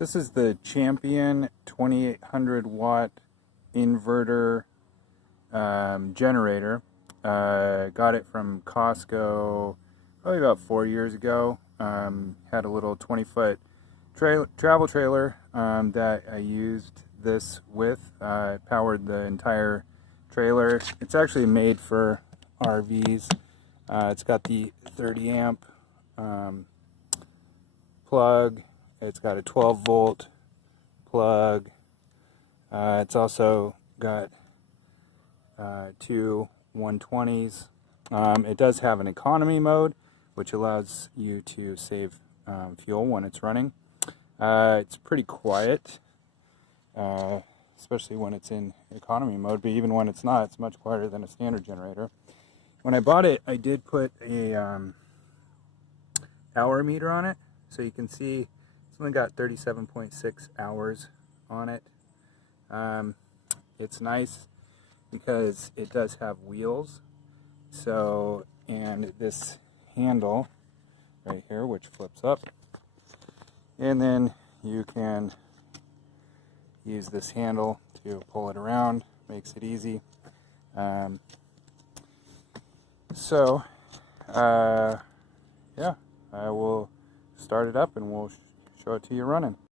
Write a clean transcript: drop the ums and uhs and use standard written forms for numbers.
This is the Champion 2800 watt inverter generator. Got it from Costco probably about 4 years ago. Had a little 20-foot travel trailer that I used this with. Powered the entire trailer. It's actually made for RVs. It's got the 30 amp plug. It's got a 12 volt plug. It's also got two 120s. It does have an economy mode, which allows you to save fuel when it's running. It's pretty quiet, especially when it's in economy mode, but even when it's not, it's much quieter than a standard generator. When I bought it, I did put a hour meter on it, so you can see it's only got 37.6 hours on it. It's nice because it does have wheels, so, and this handle right here which flips up, and then you can use this handle to pull it around. Makes it easy. Yeah, I will start it up and we'll show it to you running.